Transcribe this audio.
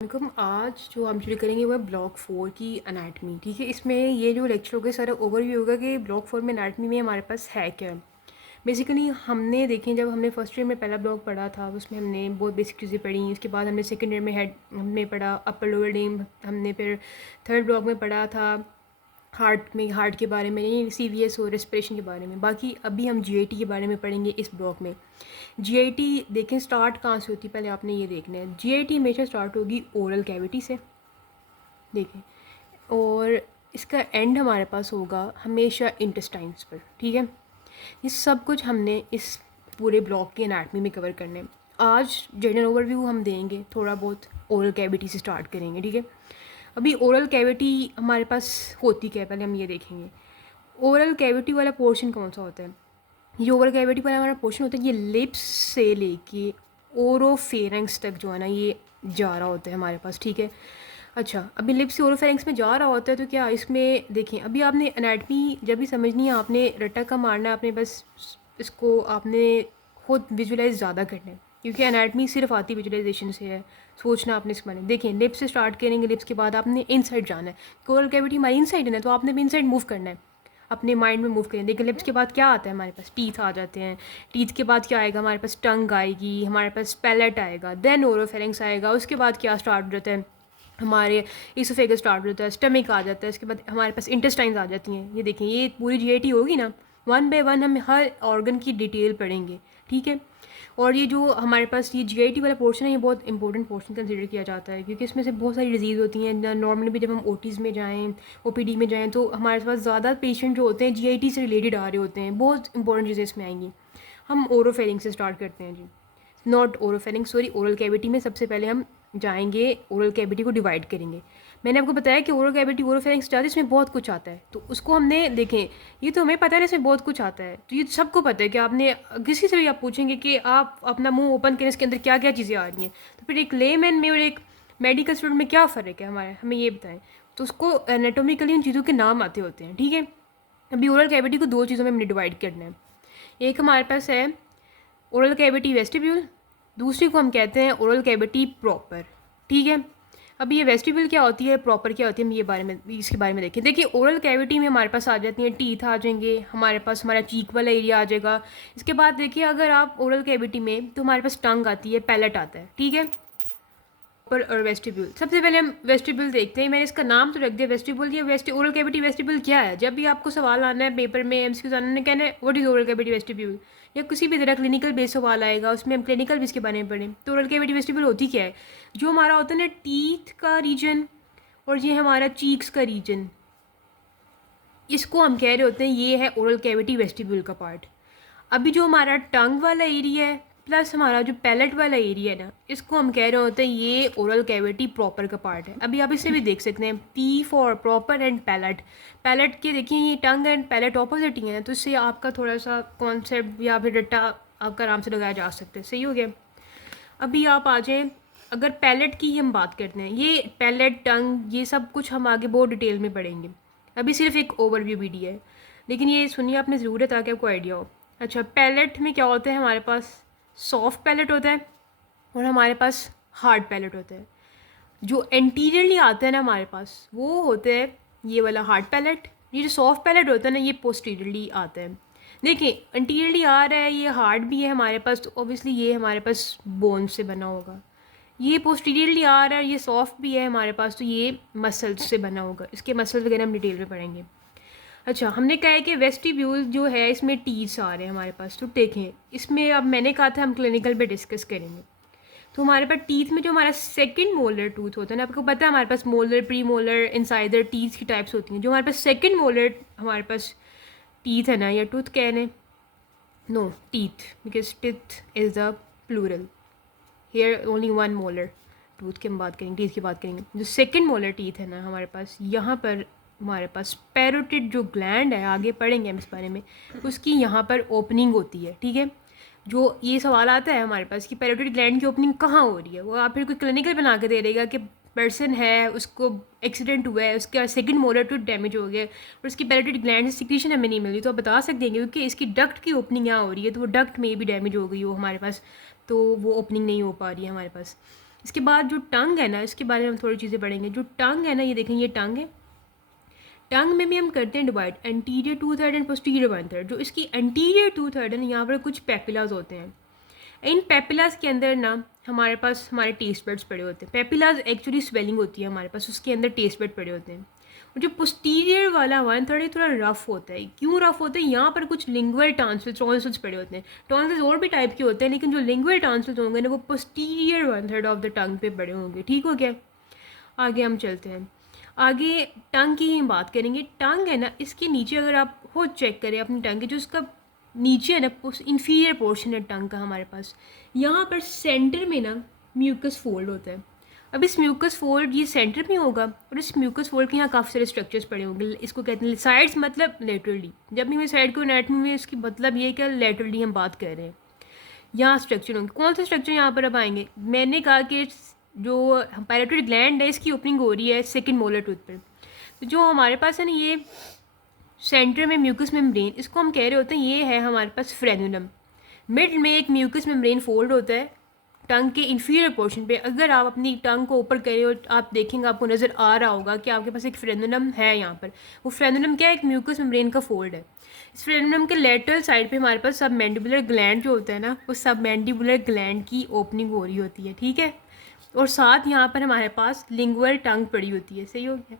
Welcome. आज जो हम शुरू करेंगे वो है ब्लॉक 4 की अनाटमी। ठीक है, इसमें ये जो लेक्चर होगा सारा ओवरव्यू होगा कि ब्लॉक 4 में अनाटमी में हमारे पास है क्या। बेसिकली हमने देखें, जब हमने फर्स्ट ईयर में पहला ब्लॉक पढ़ा था उसमें हमने बहुत बेसिक चीज़ें पढ़ी। उसके बाद हमने सेकेंड ईयर में हेड हमने पढ़ा अपर लोअर लिम्ब। हमने फिर थर्ड ब्लॉक में पढ़ा था हार्ट के बारे में, नहीं CVS और रेस्पिरेशन के बारे में। बाकी अभी हम GIT के बारे में पढ़ेंगे इस ब्लॉक में। GIT देखें स्टार्ट कहाँ से होती है, पहले आपने ये देखना है। GIT हमेशा स्टार्ट होगी ओरल कैविटी से, देखें, और इसका एंड हमारे पास होगा हमेशा इंटेस्टाइन्स पर। ठीक है, ये सब कुछ हमने इस पूरे ब्लॉक की एनाटमी में कवर करने हैं। आज जनरल ओवरव्यू हम देंगे, थोड़ा बहुत ओरल कैविटी से स्टार्ट करेंगे। ठीक है, अभी ओरल कैविटी हमारे पास होती क्या है पहले हम ये देखेंगे। ओरल कैविटी वाला पोर्शन कौन सा होता है? ये ओरल कैविटी वाला हमारा पोर्शन होता है, ये लिप्स से लेके ओरोफेरेंक्स तक जो है ना ये जा रहा होता है हमारे पास। ठीक है, अच्छा, अभी लिप्स से ओरोफेरेंक्स में जा रहा होता है तो क्या इसमें देखें, अभी आपने एनाटमी जब भी समझनी है आपने रट्टा का मारना है, आपने बस इसको आपने खुद विजुलाइज ज़्यादा करना है, क्योंकि एनाटमी सिर्फ आती विजुलाइजेशन से है। सोचना आपने इस बारे में। देखिए, लिप्स से स्टार्ट करेंगे, लिप्स के बाद आपने इनसाइड जाना है। ओरल कैविटी हमारी इनसाइड है तो आपने भी इनसाइड मूव करना है, अपने माइंड में मूव करें। देखिए, लिप्स के बाद क्या आता है हमारे पास? टीथ आ जाते हैं। टीथ के बाद क्या आएगा हमारे पास? टंग आएगी, हमारे पास पैलेट आएगा, देन ओरोफेरिंक्स आएगा। उसके बाद क्या स्टार्ट हो जाता है? हमारे इसोफेगस स्टार्ट होता है, स्टमक आ जाता है, उसके बाद हमारे पास इंटेस्टाइन्स आ जाती हैं। ये देखें, ये पूरी GIT होगी ना, वन बाय वन हम हर ऑर्गन की डिटेल पढ़ेंगे। ठीक है, और ये जो हमारे पास ये GIT वाला पोर्शन है ये बहुत इंपॉर्टेंट पोर्शन कंसिडर किया जाता है, क्योंकि इसमें से बहुत सारी डिजीज़ होती हैं। नॉर्मली भी जब हम OTs में जाएँ, OPD में जाएँ, तो हमारे पास ज़्यादा पेशेंट जो होते हैं GIT से रिलेटेड आ रहे होते हैं। बहुत इंपॉर्टेंट चीज़ें इसमें आएंगी। हम ओरोफेरिंग से स्टार्ट करते हैं जी, नॉट ओरोफेरिंग, सॉरी, ओरल कैविटी में सबसे पहले हम जाएंगे, ओरल कैविटी को डिवाइड करेंगे। मैंने आपको बताया कि ओरल कैविटी ओरोफेरिंक्स जाती है, इसमें बहुत कुछ आता है, तो उसको हमने देखें। ये तो हमें पता है इसमें बहुत कुछ आता है, तो ये सबको पता है कि आपने किसी से भी आप पूछेंगे कि आप अपना मुंह ओपन करें, इसके अंदर क्या क्या चीज़ें आ रही हैं, तो फिर एक लेमैन में और एक मेडिकल स्टूडेंट में क्या फ़र्क है हमारे, हमें ये बताएं। तो उसको एनाटोमिकली उन चीज़ों के नाम आते होते हैं। ठीक है, अभी ओरल कैविटी को दो चीज़ों में हमने डिवाइड करना है। एक हमारे पास है ओरल कैविटी वेस्टिब्यूल, दूसरी को हम कहते हैं ओरल कैविटी प्रॉपर। ठीक है, अब ये वेस्टिब्यूल क्या होती है, प्रॉपर क्या होती है, हम ये बारे में इसके बारे में देखें। देखिए, ओरल कैविटी में हमारे पास आ जाती हैं टीथ आ जाएंगे, हमारे पास हमारा चीक वाला एरिया आ जाएगा। इसके बाद देखिए, अगर आप ओरल कैविटी में, तो हमारे पास टंग आती है, पैलेट आता है। ठीक है, और वेस्टिब्यूल। सबसे पहले हम वेस्टिब्यूल देखते हैं। मैंने इसका नाम तो रख दिया वेस्टिब्यूल। ये ओरल कैविटी वेस्टिब्यूल क्या है? जब भी आपको सवाल आना है पेपर में, MCQ आना है, कहना है what is oral cavity vestibule, या किसी भी तरह क्लिनिकल बेस सवाल आएगा उसमें हम क्लिनिकल भी इसके बारे में पढ़ें। तो ओरल कैविटी वेस्टिब्यूल होती क्या है? जो हमारा होता है ना टीथ का रीजन, और ये हमारा चीक्स का रीजन, इसको हम कह रहे होते हैं ये है ओरल कैविटी वेस्टिब्यूल का पार्ट। अभी जो हमारा टंग वाला एरिया है प्लस हमारा जो पैलेट वाला एरिया है ना, इसको हम कह रहे होते हैं ये ओरल कैविटी प्रॉपर का पार्ट है। अभी आप इसे भी देख सकते हैं, P for proper and palate. Palate के देखिए, ये टंग एंड पैलेट ऑपोजिट ही है, तो इससे आपका थोड़ा सा कॉन्सेप्ट या फिर रट्टा आपका आराम से लगाया जा सकता है। सही हो गया। अभी आप आ जाएँ, अगर पैलेट की ही हम बात करते हैं, ये पैलेट टंग ये सब कुछ हम आगे बहुत डिटेल में पढ़ेंगे। अभी सिर्फ एक ओवरव्यू वीडियो है, लेकिन ये सुनिए आपने ज़रूरत ताकि आपको आइडिया हो। अच्छा, पैलेट में क्या होता है? हमारे पास सॉफ्ट पैलेट होता है और हमारे पास हार्ड पैलेट होता है। जो एंटीरियरली आता है ना हमारे पास, वो होता है ये वाला हार्ड पैलेट। ये जो सॉफ्ट पैलेट होता है ना, ये पोस्टीरियरली आता है। देखिए, एंटीरियरली आ रहा है, ये हार्ड भी है हमारे पास, तो ऑब्वियसली ये हमारे पास बोन से बना होगा। ये पोस्टीरियरली आ रहा है, ये सॉफ्ट भी है हमारे पास, तो ये मसल्स से बना होगा। इसके मसल्स वगैरह हम डिटेल में पढ़ेंगे। अच्छा, हमने कहा है कि वेस्टिब्यूल जो है इसमें टीथ्स आ रहे हैं हमारे पास, तो देखें इसमें, अब मैंने कहा था हम क्लिनिकल पे डिस्कस करेंगे। तो हमारे पास टीथ में जो हमारा सेकंड मोलर टूथ होता है ना, आपको पता है हमारे पास molar, pre molar, incisor teeth की टाइप्स होती हैं। जो हमारे पास सेकंड मोलर हमारे पास टीथ है ना, या टूथ कहने, no teeth, because teeth is the plural, here only one molar. Tooth की हम बात करेंगे, टीथ की बात करेंगे। जो सेकंड मोलर टीथ है ना हमारे पास, यहाँ पर हमारे पास पैरोटिड जो ग्लैंड है, आगे पढ़ेंगे हम इस बारे में, उसकी यहाँ पर ओपनिंग होती है। ठीक है, जो ये सवाल आता है हमारे पास कि पैरोटिड ग्लैंड की ओपनिंग कहाँ हो रही है, वो आप फिर कोई क्लिनिकल बना के दे देगा कि पर्सन है, उसको एक्सीडेंट हुआ है, उसका सेकंड मोलर टूथ डैमेज हो गया और उसकी पैरोटिड ग्लैंड से सिक्रीशन हमें नहीं मिल रही, तो आप बता सकते हैं क्योंकि इसकी डक्ट की ओपनिंग यहाँ हो रही है, तो वो डक्ट में भी डैमेज हो गई हो हमारे पास, तो वो ओपनिंग नहीं हो पा रही है हमारे पास। इसके बाद जो टंग है ना, इसके बारे में हम थोड़ी चीज़ें पढ़ेंगे। जो टंग है ना, ये देखें, ये टंग है। टंग में भी हम करते हैं divide anterior two third and posterior one third. जो इसकी एंटीरियर टू थर्ड है ना, यहाँ पर कुछ पेपिलाज होते हैं। इन पेपिलाज के अंदर ना हमारे पास हमारे टेस्ट बड्स पड़े होते हैं। पेपिलाज एक्चुअली स्वेलिंग होती है हमारे पास, उसके अंदर टेस्ट बड पड़े होते हैं। और जो पोस्टीरियर वाला वन थर्ड है थोड़ा रफ होता है। क्यों रफ होता है? यहाँ पर कुछ लिंगुअल टॉन्सिल्स पड़े होते हैं। टॉन्सिल्स और भी टाइप के होते हैं, लेकिन जो लिंगुअल टॉन्सिल्स होंगे ना, वो posterior one third of the tongue पे पड़े होंगे। ठीक हो गया? आगे हम चलते हैं। आगे टंग की ही बात करेंगे। टंग है ना, इसके नीचे अगर आप हो चेक करें अपनी टंग के, जो उसका नीचे है ना, इंफीरियर पोर्शन है टंग का हमारे पास, यहाँ पर सेंटर में ना म्यूकस फोल्ड होता है। अब इस म्यूकस फोल्ड ये सेंटर में होगा, और इस म्यूकस फोल्ड के यहाँ काफ़ी सारे स्ट्रक्चर्स पड़े होंगे। इसको कहते हैं साइड्स, मतलब लेटरली। जब भी मैं साइड को एनाटॉमी में, इसकी मतलब ये है कि लेटरली हम बात कर रहे हैं। यहाँ स्ट्रक्चर होंगे। कौन से स्ट्रक्चर यहाँ पर अब आएंगे? मैंने कहा कि जो पायरेटरी ग्लैंड है, इसकी ओपनिंग हो रही है सेकंड मोलर टूथ पर। तो जो हमारे पास है ना, ये सेंटर में म्यूकस मेम्ब्रेन, इसको हम कह रहे होते हैं ये है हमारे पास फ्रेनुलम। मिड में एक म्यूकस मेम्ब्रेन फोल्ड होता है टंग के इंफीरियर पोर्शन पे। अगर आप अपनी टंग को ऊपर करें और आप देखेंगे, आपको नज़र आ रहा होगा कि आपके पास एक फ्रेनुलम है यहाँ पर। वो फ्रेनुलम क्या है? एक म्यूकस मेम्ब्रेन का फोल्ड है। इस फ्रेनुलम के लेटरल साइड पे हमारे पास सब मैंडिबुलर ग्लैंड जो होता है ना, वो सब मैंडिबुलर ग्लैंड की ओपनिंग हो रही होती है। ठीक है? और साथ यहाँ पर हमारे पास लिंगुअल टंग पड़ी होती है। सही हो गया?